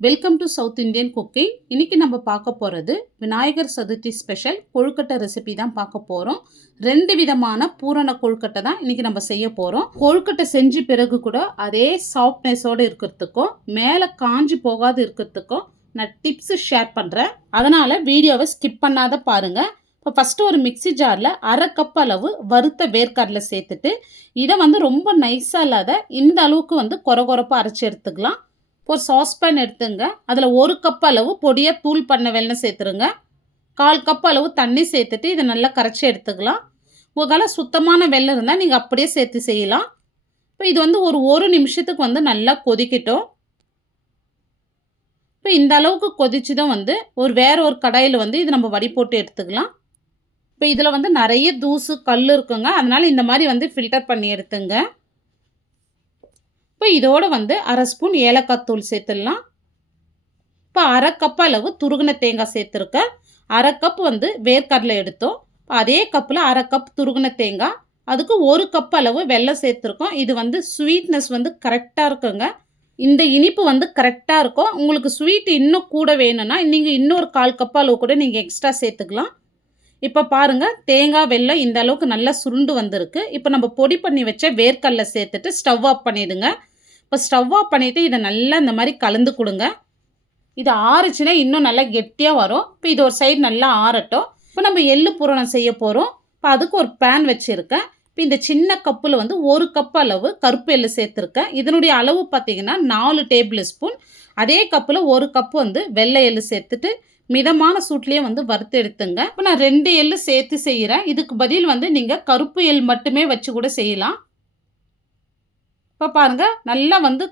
Welcome to south Indian cooking இன்றைக்கி நம்ம பார்க்க போகிறது விநாயகர் சதுர்த்தி ஸ்பெஷல் கொழுக்கட்டை ரெசிபி தான் பார்க்க போகிறோம் ரெண்டு விதமான பூரண கொழுக்கட்டை தான் இன்னைக்கு நம்ம செய்ய போகிறோம் கொழுக்கட்டை செஞ்சு பிறகு கூட அதே சாஃப்ட்னஸோடு இருக்கிறதுக்கும் மேலே காஞ்சி போகாது இருக்கிறதுக்கும் நான் டிப்ஸு ஷேர் பண்ணுறேன் அதனால் வீடியோவை ஸ்கிப் பண்ணாத பாருங்கள் இப்போ ஃபஸ்ட்டு ஒரு மிக்ஸி ஜாரில் அரை கப் அளவு வறுத்த வேர்க்கடலை சேர்த்துட்டு இதை வந்து ரொம்ப நைஸாக இல்லாத இந்த அளவுக்கு வந்து கொர கொரப்பாக அரைச்சி எடுத்துக்கலாம். ஒரு சாஸ்பேன் எடுத்துங்க. அதில் ஒரு கப் அளவு பொடியாக தூள் பண்ண வெள்ளம் சேர்த்துருங்க. கால் கப் அளவு தண்ணி சேர்த்துட்டு இதை நல்லா கரைச்சி எடுத்துக்கலாம். உங்களால் சுத்தமான வெள்ளம் இருந்தால் நீங்கள் அப்படியே சேர்த்து செய்யலாம். இப்போ இது வந்து ஒரு ஒரு நிமிஷத்துக்கு வந்து நல்லா கொதிக்கட்டும். இப்போ இந்த அளவுக்கு கொதிச்சதும் வந்து ஒரு வேற ஒரு கடாயில் வந்து இது நம்ம வடி போட்டு எடுத்துக்கலாம். இப்போ இதில் வந்து நிறைய தூசு கல் இருக்குங்க. அதனால் இந்த மாதிரி வந்து ஃபில்டர் பண்ணி எடுத்துங்க. இப்போ இதோடு வந்து அரை ஸ்பூன் ஏலக்காய் தூள் சேர்த்துடலாம். இப்போ அரை கப் அளவு துருகின தேங்காய் சேர்த்துருக்கேன் அரை கப் வந்து வேர்க்கடலை எடுத்தோம். அதே கப்பில் அரை கப் துருகின தேங்காய். அதுக்கு ஒரு கப் அளவு வெள்ளம் சேர்த்துருக்கோம். இது வந்து ஸ்வீட்னஸ் வந்து கரெக்டாக இருக்குங்க. இந்த இனிப்பு வந்து கரெக்டாக இருக்கும். உங்களுக்கு ஸ்வீட் இன்னும் கூட வேணும்னா நீங்கள் இன்னொரு கால் கப் அளவு கூட நீங்கள் எக்ஸ்ட்ரா சேர்த்துக்கலாம். இப்போ பாருங்கள் தேங்காய் வெள்ளம் இந்த அளவுக்கு நல்லா சுருண்டு வந்திருக்கு. இப்போ நம்ம பொடி பண்ணி வச்ச வேர்க்கடலை சேர்த்துட்டு ஸ்டவ் ஆஃப் பண்ணிவிடுங்க இப்போ ஸ்டவ் ஆஃப் பண்ணிவிட்டு இதை நல்லா இந்த மாதிரி கலந்து கொடுங்க. இது ஆறுச்சுன்னா இன்னும் நல்லா கெட்டியாக வரும். இப்போ இது ஒரு சைடு நல்லா ஆறட்டும். இப்போ நம்ம எள்ளு பூரணம் செய்ய போகிறோம் இப்போ அதுக்கு ஒரு பேன் வச்சுருக்கேன். இப்போ இந்த சின்ன கப்பில் வந்து ஒரு கப் அளவு கருப்பு எள்ளு சேர்த்துருக்கேன். இதனுடைய அளவு பார்த்திங்கன்னா நாலு டேபிள் ஸ்பூன். அதே கப்பில் ஒரு கப்பு வந்து வெள்ளை எள்ளு சேர்த்துட்டு மிதமான சூட்லேயே வந்து வறுத்து எடுத்துங்க. இப்போ நான் ரெண்டு எள்ளு சேர்த்து செய்கிறேன் இதுக்கு பதில் வந்து நீங்கள் கருப்பு எள் மட்டுமே வச்சு கூட செய்யலாம். இப்போ பாருங்கள் நல்லா வந்து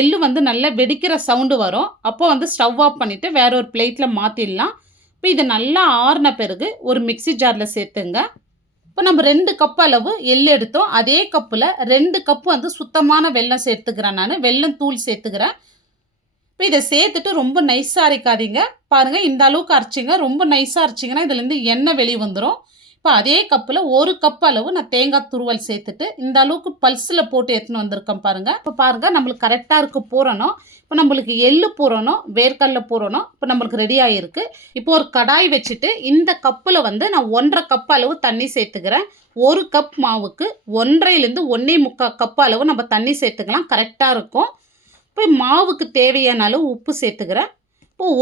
எள்ளு வந்து நல்லா வெடிக்கிற சவுண்டு வரும். அப்போ வந்து ஸ்டவ் ஆஃப் பண்ணிவிட்டு வேற ஒரு பிளேட்டில் மாற்றிடலாம் இப்போ இது நல்லா ஆறின பிறகு ஒரு மிக்சி ஜாரில் சேர்த்துங்க. இப்போ நம்ம ரெண்டு கப் அளவு எள் எடுத்தோம். அதே கப்பில் ரெண்டு கப்பு வந்து சுத்தமான வெல்லம் சேர்த்துக்கிறேன் நான். வெல்லம் தூள் சேர்த்துக்கிறேன். இப்போ இதை சேர்த்துட்டு ரொம்ப நைஸாக அரைக்காதீங்க. பாருங்கள் இந்த அளவுக்கு அரைச்சிங்க. ரொம்ப நைஸாக அரைச்சிங்கன்னா இதுலேருந்து எண்ணெய் வெளியே வந்துடும் இப்போ அதே கப்பில் ஒரு கப் அளவு நான் தேங்காய் துருவல் சேர்த்துட்டு இந்த அளவுக்கு பல்ஸில் போட்டு எடுத்துன்னு வந்திருக்கேன் பாருங்கள் இப்போ பாருங்கள் நம்மளுக்கு கரெக்டாக இருக்க பூரணும் இப்போ நம்மளுக்கு எள்ளு பூரணும் வேர்க்கடல பூரணும் இப்போ நம்மளுக்கு ரெடி ஆகிருக்கு இப்போ ஒரு கடாய் வச்சுட்டு இந்த கப்பில் வந்து நான் ஒன்றரை கப் அளவு தண்ணி சேர்த்துக்கிறேன். ஒரு கப் மாவுக்கு ஒன்றையிலேருந்து ஒன்றே முக்கால் கப் அளவு நம்ம தண்ணி சேர்த்துக்கலாம் கரெக்டாக இருக்கும். இப்போ மாவுக்கு தேவையான அளவு உப்பு சேர்த்துக்கிறேன்.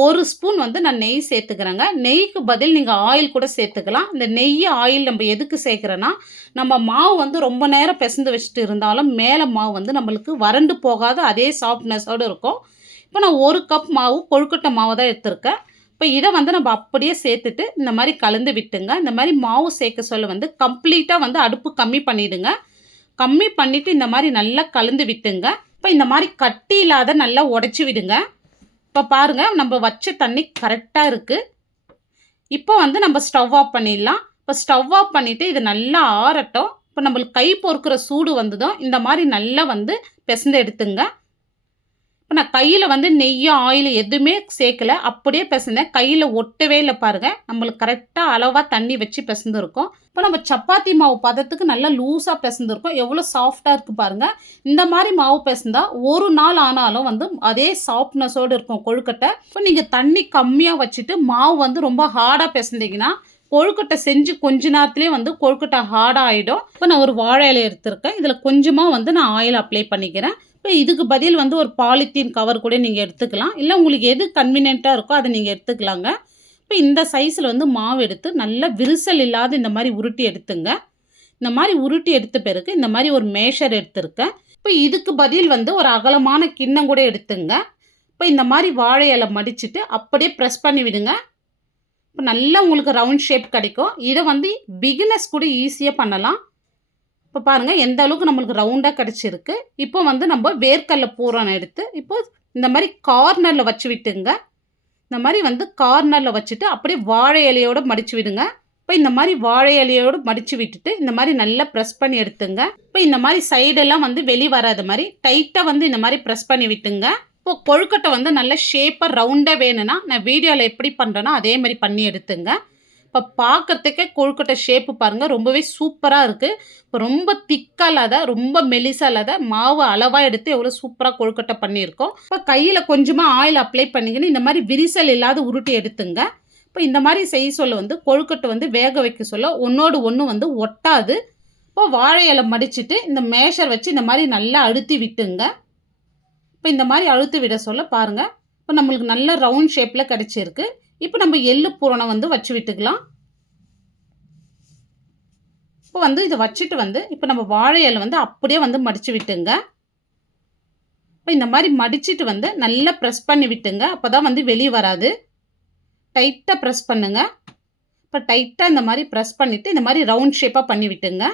ஒரு ஸ்பூன் வந்து நான் நெய் சேர்த்துக்கிறேங்க. நெய்க்கு பதில் நீங்கள் ஆயில் கூட சேர்த்துக்கலாம். இந்த நெய் ஆயில் நம்ம எதுக்கு சேர்க்குறேன்னா நம்ம மாவு வந்து ரொம்ப நேரம் பிசந்து வச்சுட்டு இருந்தாலும் மேலே மாவு வந்து நம்மளுக்கு வறண்டு போகாத அதே சாஃப்ட்னஸோடு இருக்கும். இப்போ நான் ஒரு கப் மாவு கொழுக்கட்டை மாவு தான் எடுத்திருக்கேன். இப்போ இதை வந்து நம்ம அப்படியே சேர்த்துட்டு இந்த மாதிரி கலந்து விட்டுங்க. இந்த மாதிரி மாவு சேர்க்க சொல்ல வந்து கம்ப்ளீட்டாக வந்து அடுப்பு கம்மி பண்ணிவிடுங்க கம்மி பண்ணிவிட்டு இந்த மாதிரி நல்லா கலந்து விட்டுங்க. இப்போ இந்த மாதிரி கட்டி இல்லாத நல்லா உடச்சி விடுங்க. இப்போ பாருங்கள் நம்ம வச்ச தண்ணி கரெக்டாக இருக்குது இப்போ வந்து நம்ம ஸ்டவ் ஆஃப் பண்ணிடலாம். இப்போ ஸ்டவ் ஆஃப் பண்ணிவிட்டு இது நல்லா ஆறட்டும். இப்போ நம்மளுக்கு கை பொறுக்கிற சூடு வந்ததும் இந்த மாதிரி நல்லா வந்து பிசந்து எடுத்துங்க. இப்போ நான் கையில் வந்து நெய்யோ ஆயில் எதுவுமே சேர்க்கல. அப்படியே பிசந்தேன். கையில் ஒட்டவே இல்லை பாருங்கள் நம்மளுக்கு கரெக்டாக அளவாக தண்ணி வச்சு பிசந்துருக்கோம். இப்போ நம்ம சப்பாத்தி மாவு பதத்துக்கு நல்லா லூஸாக பிசந்துருக்கோம். எவ்வளோ சாஃப்டாக இருக்குது பாருங்கள் இந்த மாதிரி மாவு பிசந்தால் ஒரு நாள் ஆனாலும் வந்து அதே சாஃப்ட்னஸோடு இருக்கும் கொழுக்கட்டை. இப்போ நீங்கள் தண்ணி கம்மியாக வச்சுட்டு மாவு வந்து ரொம்ப ஹார்டாக பிசந்தீங்கன்னா கொழுக்கட்டை செஞ்சு கொஞ்ச நேரத்துலேயே வந்து கொழுக்கட்டை ஹார்டாக ஆகிடும் இப்போ நான் ஒரு வாழை இலை எடுத்திருக்கேன். இதில் கொஞ்சமாக வந்து நான் ஆயில் அப்ளை பண்ணிக்கிறேன். இப்போ இதுக்கு பதில் வந்து ஒரு பாலித்தீன் கவர் கூட நீங்கள் எடுத்துக்கலாம். இல்லை உங்களுக்கு எது கன்வீனியண்ட்டாக இருக்கோ அதை நீங்கள் எடுத்துக்கலாங்க. இப்போ இந்த சைஸில் வந்து மாவு எடுத்து நல்லா விரிசல் இல்லாத இந்த மாதிரி உருட்டி எடுத்துங்க. இந்த மாதிரி உருட்டி எடுத்த பிறகு இந்த மாதிரி ஒரு மேஷர் எடுத்திருக்கேன். இப்போ இதுக்கு பதில் வந்து ஒரு அகலமான கிண்ணம் கூட எடுத்துங்க. இப்போ இந்த மாதிரி வாழை இலை மடிச்சுட்டு அப்படியே ப்ரெஸ் பண்ணி விடுங்க. இப்போ நல்லா உங்களுக்கு ரவுண்ட் ஷேப் கிடைக்கும். இதை வந்து பிகினஸ் கூட ஈஸியாக பண்ணலாம். இப்போ பாருங்கள் எந்த அளவுக்கு நம்மளுக்கு ரவுண்டாக கிடச்சிருக்கு. இப்போ வந்து நம்ம வேர்க்கல்ல பூரணம் எடுத்து இப்போ இந்த மாதிரி கார்னரில் வச்சு விட்டுங்க. இந்த மாதிரி வந்து கார்னரில் வச்சுட்டு அப்படியே வாழை இலையோடு மடித்து விடுங்க. இப்போ இந்த மாதிரி வாழை இலையோடு மடித்து விட்டுட்டு இந்த மாதிரி நல்லா ப்ரெஸ் பண்ணி எடுத்துங்க. இப்போ இந்த மாதிரி சைடெல்லாம் வந்து வெளி வராத மாதிரி டைட்டாக வந்து இந்த மாதிரி ப்ரெஸ் பண்ணி விட்டுங்க. இப்போ கொழுக்கட்டை வந்து நல்ல ஷேப்பாக ரவுண்டாக வேணும்னா நான் வீடியோவில் எப்படி பண்ணுறேனோ அதே மாதிரி பண்ணி எடுத்துங்க. இப்போ பார்க்கறதுக்கே கொழுக்கட்டை ஷேப்பு பாருங்கள் ரொம்பவே சூப்பராக இருக்குது இப்போ ரொம்ப திக்காக இல்லாத ரொம்ப மெலிசாக இல்லாத மாவு அளவாக எடுத்து எவ்வளோ சூப்பராக கொழுக்கட்டை பண்ணியிருக்கோம். இப்போ கையில் கொஞ்சமாக ஆயில் அப்ளை பண்ணிக்கின்னு இந்த மாதிரி விரிசல் இல்லாத உருட்டி எடுத்துங்க. இப்போ இந்த மாதிரி செய்ய சொல்ல வந்து கொழுக்கட்டை வந்து வேக வைக்க சொல்ல ஒன்றோடு ஒன்று வந்து ஒட்டாது. இப்போ வாழை இலை மடிச்சிட்டு இந்த மேஷர் வச்சு இந்த மாதிரி நல்லா அழுத்தி விட்டுங்க. இப்போ இந்த மாதிரி அழுத்து விட சொல்ல பாருங்கள் இப்போ நம்மளுக்கு நல்ல ரவுண்ட் ஷேப்பில் கிடச்சிருக்கு. இப்போ நம்ம எள்ளு பூரணம் வந்து வச்சு விட்டுக்கலாம். இப்போ வந்து இதை வச்சுட்டு வந்து இப்போ நம்ம வாழை இலை வந்து அப்படியே வந்து மடித்து விட்டுங்க. இப்போ இந்த மாதிரி மடிச்சிட்டு வந்து நல்லா ப்ரெஸ் பண்ணி விட்டுங்க. அப்போ தான் வந்து வெளியே வராது. டைட்டாக ப்ரெஸ் பண்ணுங்கள் இப்போ டைட்டாக இந்த மாதிரி ப்ரெஸ் பண்ணிவிட்டு இந்த மாதிரி ரவுண்ட் ஷேப்பாக பண்ணி விட்டுங்க.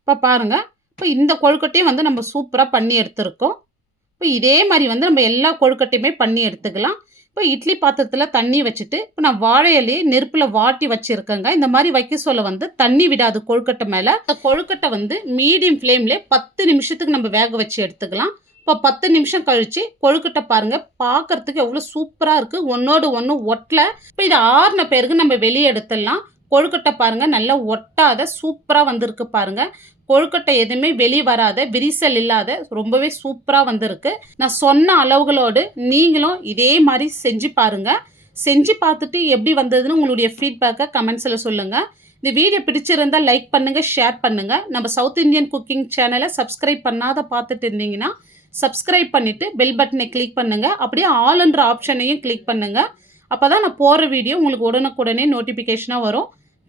இப்போ பாருங்கள் இப்போ இந்த கொழுக்கட்டையும் வந்து நம்ம சூப்பராக பண்ணி எடுத்திருக்கோம். இப்போ இதே மாதிரி வந்து நம்ம எல்லா கொழுக்கட்டையுமே பண்ணி எடுத்துக்கலாம். இப்போ இட்லி பாத்திரத்தில் தண்ணி வச்சுட்டு இப்போ நான் வாழையிலேயே நெருப்பில் வாட்டி வச்சுருக்கேங்க. இந்த மாதிரி வைக்க சொல்ல வந்து தண்ணி விடாது கொழுக்கட்டை மேலே. அந்த கொழுக்கட்டை வந்து மீடியம் ஃப்ளேம்லேயே பத்து நிமிஷத்துக்கு நம்ம வேக வச்சு எடுத்துக்கலாம். இப்போ பத்து நிமிஷம் கழித்து கொழுக்கட்டை பாருங்கள் பார்க்கறதுக்கு எவ்வளோ சூப்பராக இருக்குது ஒன்றோடு ஒன்று ஒட்டலை. இப்போ இது ஆறின பேருக்கு நம்ம வெளியே எடுத்துடலாம். கொழுக்கட்டை பாருங்கள் நல்லா ஒட்டாத சூப்பராக வந்திருக்கு பாருங்கள் கொழுக்கட்டை எதுவுமே வெளியே வராத விரிசல் இல்லாத ரொம்பவே சூப்பராக வந்திருக்கு. நான் சொன்ன அளவுகளோடு நீங்களும் இதே மாதிரி செஞ்சு பாருங்கள் செஞ்சு பார்த்துட்டு எப்படி வந்ததுன்னு உங்களுடைய ஃபீட்பேக்கை கமெண்ட்ஸில் சொல்லுங்கள் இந்த வீடியோ பிடிச்சிருந்தால் லைக் பண்ணுங்கள் ஷேர் பண்ணுங்கள் நம்ம சவுத் இந்தியன் குக்கிங் சேனலை சப்ஸ்கிரைப் பண்ணாத பார்த்துட்டு இருந்தீங்கன்னா சப்ஸ்கிரைப் பண்ணிவிட்டு பெல் பட்டனை கிளிக் பண்ணுங்கள் அப்படியே ஆல்ன்ற ஆப்ஷனையும் கிளிக் பண்ணுங்கள் அப்போ தான் நான் போகிற வீடியோ உங்களுக்கு உடனுக்குடனே நோட்டிஃபிகேஷனாக வரும்.